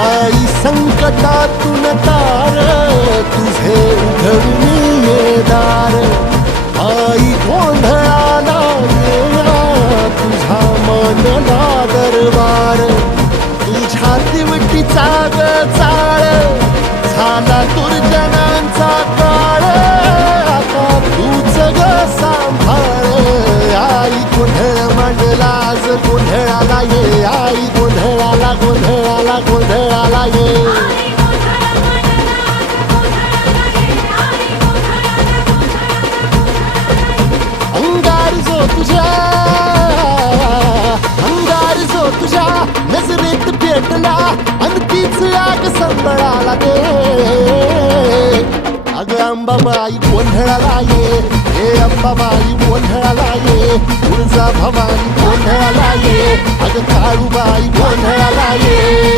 आई संकटातून तार तुझे उघडून ये दार आई गोंधळाला येणा तुझा मनला दरबार तुझ्या दिवटीचा ग चाळ झाला दुर्जनांचा काळ आता तूच ग सांभाळ आई गोंधळ मांडला आज गोंधळाला ये आई गोंधळाला गोंधळाला गोंधळाला ये अंगार जो तुझ्या नजरेत पेटला अन तीच आग संबळाला दे अग अंबाबाई गोंधळाला ये हे अंबाबाई गोंधळाला ये तुळजा भवानी गोंधळाला ये अग काळूबाई गोंधळाला ये